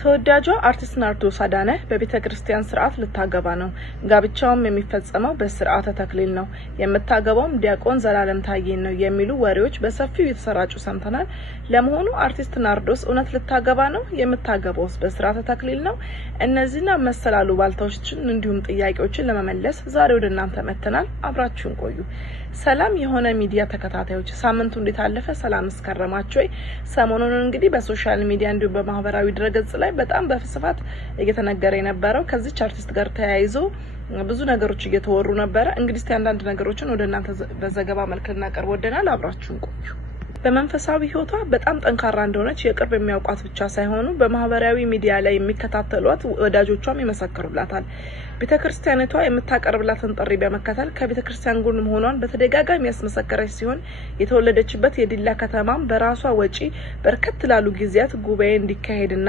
ተወዳጇ አርቲስት ናርዶስ አዳነ በቤተክርስቲያን ስርዓት ልታገባ ነው። ጋብቻውም የሚፈጸመው በስርዓተ ተክሊል ነው። የምታገባውም ዲያቆን ዘላለም ታዬን ነው የሚሉ ወሬዎች በሰፊው የተሰራጩ ሰምተናል። ለመሆኑ አርቲስት ናርዶስ እውነት ልታገባ ነው? የምታገባውስ በስርዓተ ተክሊል ነው? እነዚህና መሰላሉ ባልታዎችን እንዲሁም ጥያቄዎችን ለመመለስ ዛሬ ወደ እናንተ መተናል። አብራችሁን ቆዩ። ሰላም የሆነ ሚዲያ ተከታታዮች፣ ሳምንቱ እንዴት አለፈ? ሰላም እስከረማችሁ? ሰሞኑን እንግዲህ በሶሻል ሚዲያ እንዲሁም በማህበራዊ ድረገጽ ላይ በጣም በስፋት እየተነገረ የነበረው ከዚህ አርቲስት ጋር ተያይዞ ብዙ ነገሮች እየተወሩ ነበር። እንግዲህ አንዳንድ ነገሮችን ወደ እናንተ በዘገባ መልክ እናቀርብ ወደናል። አብራችሁን ቆዩ። በመንፈሳዊ ህይወቷ በጣም ጠንካራ እንደሆነች የቅርብ የሚያውቋት ብቻ ሳይሆኑ በማህበራዊ ሚዲያ ላይ የሚከታተሏት ወዳጆቿም ይመሰክሩላታል። ቤተክርስቲያኒቷ የምታቀርብላትን ጥሪ በመከተል ከቤተክርስቲያን ጎን መሆኗን በተደጋጋሚ ያስመሰከረች ሲሆን የተወለደችበት የዲላ ከተማም በራሷ ወጪ በርከት ላሉ ጊዜያት ጉባኤ እንዲካሄድና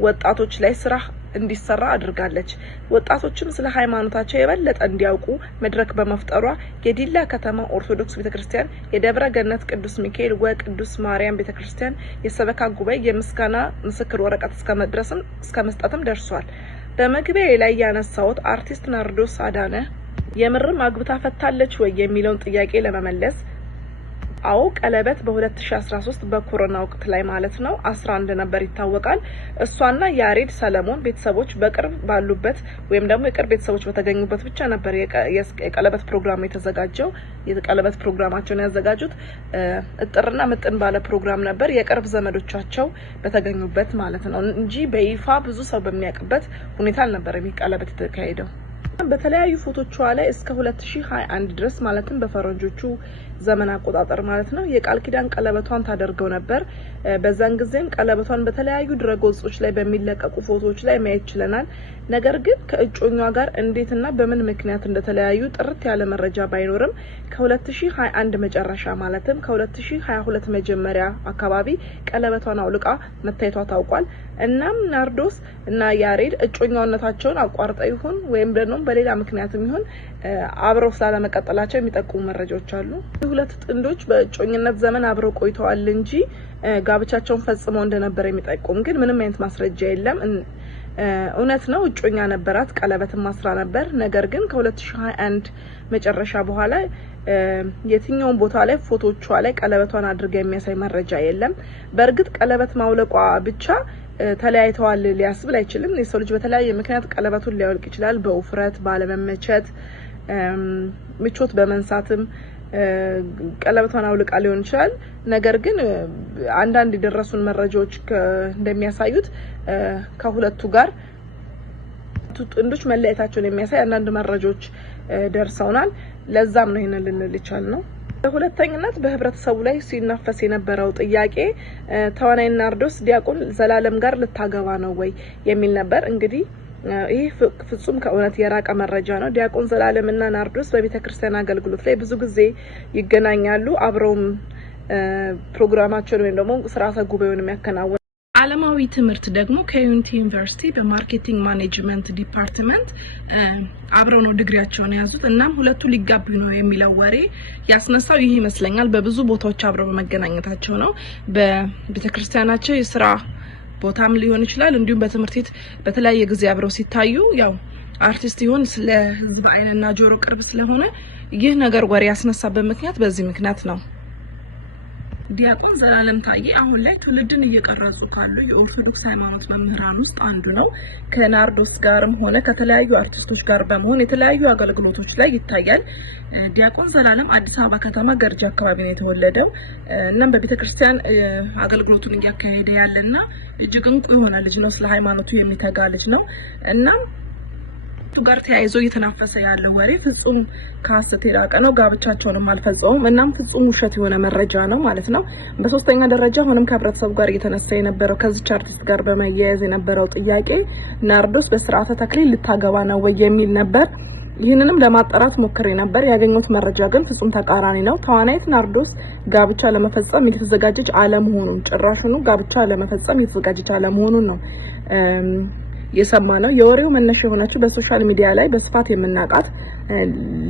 ወጣቶች ላይ ስራ እንዲሰራ አድርጋለች። ወጣቶችም ስለ ሃይማኖታቸው የበለጠ እንዲያውቁ መድረክ በመፍጠሯ የዲላ ከተማ ኦርቶዶክስ ቤተክርስቲያን የደብረ ገነት ቅዱስ ሚካኤል ወቅዱስ ማርያም ቤተክርስቲያን የሰበካ ጉባኤ የምስጋና ምስክር ወረቀት እስከ መስጠትም ደርሷል። በመግቢያ ላይ ያነሳውት አርቲስት ናርዶስ አዳነ የምርም አግብታ ፈታለች ወይ የሚለውን ጥያቄ ለመመለስ አው ቀለበት በ2013 በኮሮና ወቅት ላይ ማለት ነው 11 ነበር ይታወቃል። እሷና ያሬድ ሰለሞን ቤተሰቦች በቅርብ ባሉበት ወይም ደግሞ የቅርብ ቤተሰቦች በተገኙበት ብቻ ነበር የቀለበት ፕሮግራም የተዘጋጀው። የቀለበት ፕሮግራማቸውን ያዘጋጁት እጥርና ምጥን ባለ ፕሮግራም ነበር፣ የቅርብ ዘመዶቻቸው በተገኙበት ማለት ነው እንጂ በይፋ ብዙ ሰው በሚያውቅበት ሁኔታ አልነበረም ቀለበት የተካሄደው። በተለያዩ ፎቶቿ ላይ እስከ 2021 ድረስ ማለትም በፈረንጆቹ ዘመን አቆጣጠር ማለት ነው የቃል ኪዳን ቀለበቷን ታደርገው ነበር። በዛን ጊዜም ቀለበቷን በተለያዩ ድረገጾች ላይ በሚለቀቁ ፎቶዎች ላይ ማየት ችለናል። ነገር ግን ከእጮኛዋ ጋር እንዴትና በምን ምክንያት እንደተለያዩ ጥርት ያለ መረጃ ባይኖርም ከ2021 መጨረሻ ማለትም ከ2022 መጀመሪያ አካባቢ ቀለበቷን አውልቃ መታየቷ ታውቋል። እናም ናርዶስ እና ያሬድ እጮኛነታቸውን አቋርጠው ይሁን ወይም ደግሞ በሌላ ምክንያትም ይሁን አብረው ስላለመቀጠላቸው የሚጠቁሙ መረጃዎች አሉ። ሁለት ጥንዶች በእጮኝነት ዘመን አብረው ቆይተዋል እንጂ ጋብቻቸውን ፈጽመው እንደነበር የሚጠቁም ግን ምንም አይነት ማስረጃ የለም። እውነት ነው እጮኛ ነበራት፣ ቀለበትም ማስራ ነበር። ነገር ግን ከ2021 መጨረሻ በኋላ የትኛውን ቦታ ላይ ፎቶቿ ላይ ቀለበቷን አድርጋ የሚያሳይ መረጃ የለም። በእርግጥ ቀለበት ማውለቋ ብቻ ተለያይተዋል ሊያስብል አይችልም። የሰው ልጅ በተለያየ ምክንያት ቀለበቱን ሊያወልቅ ይችላል። በውፍረት፣ ባለመመቸት፣ ምቾት በመንሳትም ቀለበቷን አውልቃ ሊሆን ይችላል። ነገር ግን አንዳንድ የደረሱን መረጃዎች እንደሚያሳዩት ከሁለቱ ጋር ጥንዶች መለያየታቸውን የሚያሳይ አንዳንድ መረጃዎች ደርሰውናል። ለዛም ነው ይሄንን ልንል ይቻላል። በሁለተኛነት በህብረተሰቡ ላይ ሲናፈስ የነበረው ጥያቄ ተዋናይ ናርዶስ ዲያቆን ዘላለም ጋር ልታገባ ነው ወይ የሚል ነበር። እንግዲህ ይህ ፍጹም ከእውነት የራቀ መረጃ ነው። ዲያቆን ዘላለም እና ናርዶስ በቤተክርስቲያን አገልግሎት ላይ ብዙ ጊዜ ይገናኛሉ። አብረውም ፕሮግራማቸውን ወይም ደግሞ ስርዓተ ጉባኤውን የሚያከናውኑ ዓለማዊ ትምህርት ደግሞ ከዩኒቲ ዩኒቨርሲቲ በማርኬቲንግ ማኔጅመንት ዲፓርትመንት አብረው ነው ዲግሪያቸውን ያዙት። እናም ሁለቱ ሊጋቡ ነው የሚለው ወሬ ያስነሳው ይህ ይመስለኛል። በብዙ ቦታዎች አብረው በመገናኘታቸው ነው። በቤተክርስቲያናቸው የስራ ቦታም ሊሆን ይችላል፣ እንዲሁም በትምህርት ቤት በተለያየ ጊዜ አብረው ሲታዩ ያው አርቲስት ይሁን ስለ ህዝብ አይንና ጆሮ ቅርብ ስለሆነ ይህ ነገር ወሬ ያስነሳበት ምክንያት በዚህ ምክንያት ነው። ዲያቆን ዘላለም ታዬ አሁን ላይ ትውልድን እየቀረጹ ካሉ የኦርቶዶክስ ሃይማኖት መምህራን ውስጥ አንዱ ነው። ከናርዶስ ጋርም ሆነ ከተለያዩ አርቲስቶች ጋር በመሆን የተለያዩ አገልግሎቶች ላይ ይታያል። ዲያቆን ዘላለም አዲስ አበባ ከተማ ገርጂ አካባቢ ነው የተወለደው። እናም በቤተክርስቲያን አገልግሎቱን እያካሄደ ያለና እጅግ እንቁ የሆነ ልጅ ነው። ስለ ሃይማኖቱ የሚተጋ ልጅ ነው። እናም ጋር ተያይዞ እየተናፈሰ ያለው ወሬ ፍጹም ከሐሰት የራቀ ነው። ጋብቻቸውንም አልፈጸሙም። እናም ፍጹም ውሸት የሆነ መረጃ ነው ማለት ነው። በሶስተኛ ደረጃ ሆነም ከህብረተሰቡ ጋር እየተነሳ የነበረው ከዚህ አርቲስት ጋር በመያያዝ የነበረው ጥያቄ ናርዶስ በስርዓተ ተክሊል ልታገባ ነው ወይ የሚል ነበር። ይህንንም ለማጣራት ሞክሬ ነበር። ያገኙት መረጃ ግን ፍጹም ተቃራኒ ነው። ተዋናይት ናርዶስ ጋብቻ ለመፈጸም የተዘጋጀች አለመሆኑን ጭራሽኑ ጋብቻ ለመፈጸም የተዘጋጀች አለመሆኑን ነው የሰማ ነው። የወሬው መነሻ የሆነችው በሶሻል ሚዲያ ላይ በስፋት የምናውቃት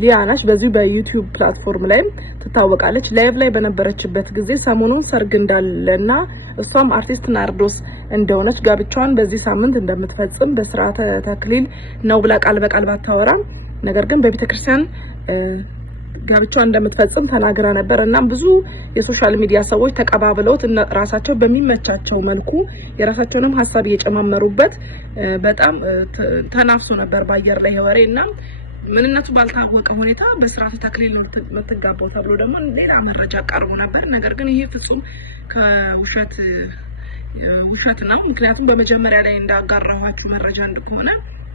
ሊያናሽ በዚህ በዩቲዩብ ፕላትፎርም ላይ ትታወቃለች። ላይቭ ላይ በነበረችበት ጊዜ ሰሞኑን ሰርግ እንዳለና እሷም አርቲስት ናርዶስ እንደሆነች ጋብቻዋን በዚህ ሳምንት እንደምትፈጽም በስርዓተ ተክሊል ነው ብላ ቃል በቃል ባታወራም ነገር ግን በቤተክርስቲያን ጋብቻዋን እንደምትፈጽም ተናግራ ነበር። እና ብዙ የሶሻል ሚዲያ ሰዎች ተቀባብለውት ራሳቸው በሚመቻቸው መልኩ የራሳቸውንም ሐሳብ እየጨማመሩበት በጣም ተናፍሶ ነበር በአየር ላይ ወሬ እና ምንነቱ ባልታወቀ ሁኔታ በስርዓተ ተክሊል የምትጋባው ተብሎ ደግሞ ሌላ መረጃ ቀርቦ ነበር። ነገር ግን ይሄ ፍጹም ከውሸት ነው። ምክንያቱም በመጀመሪያ ላይ እንዳጋራኋችሁ መረጃ እንደሆነ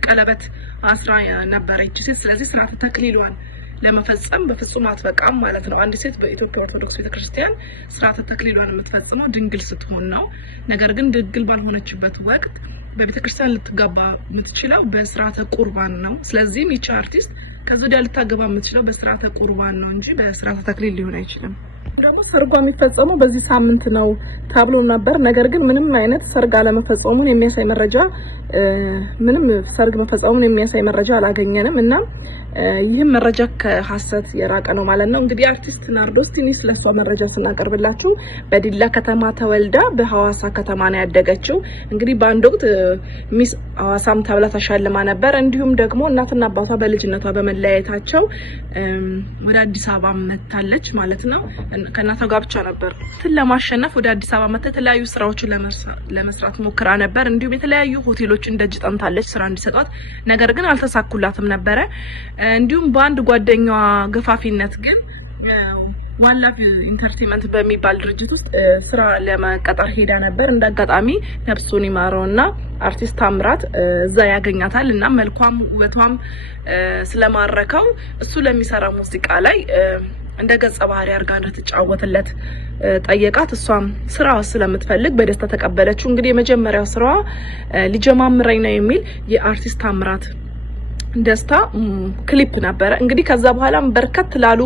ቀለበት አስራ ነበረች። ስለዚህ ስርዓተ ተክሊሏን ለመፈጸም በፍጹም አትበቃም ማለት ነው። አንድ ሴት በኢትዮጵያ ኦርቶዶክስ ቤተክርስቲያን ስርዓተ ተክሊሏን የምትፈጽመው ድንግል ስትሆን ነው። ነገር ግን ድንግል ባልሆነችበት ወቅት በቤተክርስቲያን ልትጋባ የምትችለው በስርዓተ ቁርባን ነው። ስለዚህ ይቺ አርቲስት ከዚህ ወዲያ ልታገባ የምትችለው በስርዓተ ቁርባን ነው እንጂ በስርዓተ ተክሊል ሊሆን አይችልም። ደግሞ ሰርጓ የሚፈጸመው በዚህ ሳምንት ነው ተብሎ ነበር። ነገር ግን ምንም አይነት ሰርግ አለመፈጸሙን የሚያሳይ መረጃ ምንም ሰርግ መፈጸሙን የሚያሳይ መረጃ አላገኘንም እና ይህም መረጃ ከሐሰት የራቀ ነው ማለት ነው። እንግዲህ አርቲስት ናርዶስ ቲኒስ ለሷ መረጃ ስናቀርብላችሁ በዲላ ከተማ ተወልዳ በሐዋሳ ከተማ ነው ያደገችው። እንግዲህ በአንድ ወቅት ሚስ ሐዋሳም ተብላ ተሻልማ ነበር። እንዲሁም ደግሞ እናትና አባቷ በልጅነቷ በመለያየታቸው ወደ አዲስ አበባ መጣለች ማለት ነው። ከእናቷ ጋር ብቻ ነበር ለማሸነፍ ወደ አዲስ አበባ መጣ። የተለያዩ ስራዎችን ለመስራት ሞክራ ነበር። እንዲሁም የተለያዩ ሆቴሎችን ደጅ ጠንታለች ስራ እንዲሰጣት፣ ነገር ግን አልተሳኩላትም ነበረ። እንዲሁም በአንድ ጓደኛዋ ገፋፊነት ግን ዋላፍ ኢንተርቴይንመንት በሚባል ድርጅት ውስጥ ስራ ለመቀጠር ሄዳ ነበር። እንደአጋጣሚ ነፍሱን ይማረውና አርቲስት ታምራት እዛ ያገኛታል እና መልኳም ውበቷም ስለማረከው እሱ ለሚሰራ ሙዚቃ ላይ እንደ ገጸ ባህሪ አርጋ እንድትጫወትለት ጠየቃት። እሷም ስራው ስለምትፈልግ በደስታ ተቀበለችው። እንግዲህ የመጀመሪያው ስራዋ ሊጀማምረኝ ነው የሚል የአርቲስት ታምራት ደስታ ክሊፕ ነበረ። እንግዲህ ከዛ በኋላም በርከት ላሉ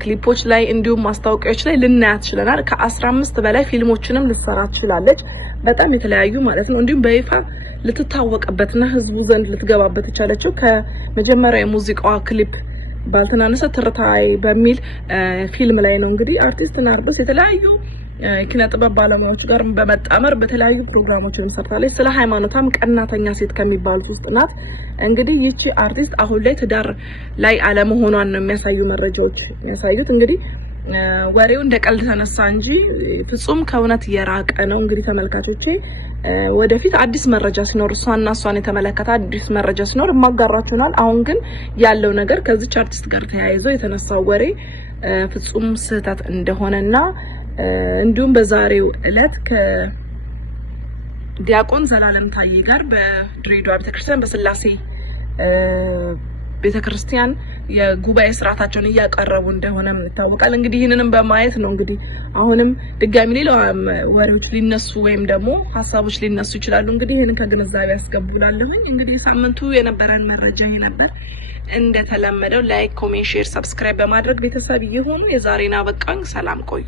ክሊፖች ላይ እንዲሁም ማስታወቂያዎች ላይ ልናያት ችለናል። ከ15 በላይ ፊልሞችንም ልትሰራ ትችላለች። በጣም የተለያዩ ማለት ነው። እንዲሁም በይፋ ልትታወቅበትና ህዝቡ ዘንድ ልትገባበት የቻለችው ከመጀመሪያው የሙዚቃዋ ክሊፕ ባልተናነሰ ትርታይ በሚል ፊልም ላይ ነው። እንግዲህ አርቲስት ናርዶስ የተለያዩ ኪነ ጥበብ ባለሙያዎች ጋር በመጣመር በተለያዩ ፕሮግራሞችን ሰርታለች። ስለ ሃይማኖታም ቀናተኛ ሴት ከሚባሉት ውስጥ ናት። እንግዲህ ይቺ አርቲስት አሁን ላይ ትዳር ላይ አለመሆኗን ነው የሚያሳዩ መረጃዎች የሚያሳዩት። እንግዲህ ወሬው እንደ ቀልድ ተነሳ እንጂ ፍጹም ከእውነት የራቀ ነው። እንግዲህ ተመልካቾቼ ወደፊት አዲስ መረጃ ሲኖር እሷን የተመለከተ አዲስ መረጃ ሲኖር ማጋራችሁናል። አሁን ግን ያለው ነገር ከዚች አርቲስት ጋር ተያይዞ የተነሳው ወሬ ፍጹም ስህተት እንደሆነና እንዲሁም በዛሬው ዕለት ከዲያቆን ዘላለም ታዬ ጋር በድሬዳዋ ቤተክርስቲያን በስላሴ ቤተክርስቲያን የጉባኤ ስርዓታቸውን እያቀረቡ እንደሆነ ይታወቃል። እንግዲህ ይህንንም በማየት ነው እንግዲህ አሁንም ድጋሚ ሌላ ወሬዎች ሊነሱ ወይም ደግሞ ሐሳቦች ሊነሱ ይችላሉ። እንግዲህ ይህንን ከግንዛቤ ያስገቡላለሁኝ። እንግዲህ ሳምንቱ የነበረን መረጃ ይሄ ነበር። እንደተለመደው ላይክ፣ ኮሜንት፣ ሼር፣ ሰብስክራይብ በማድረግ ቤተሰብ ይሁን። የዛሬና በቃኝ። ሰላም ቆዩ።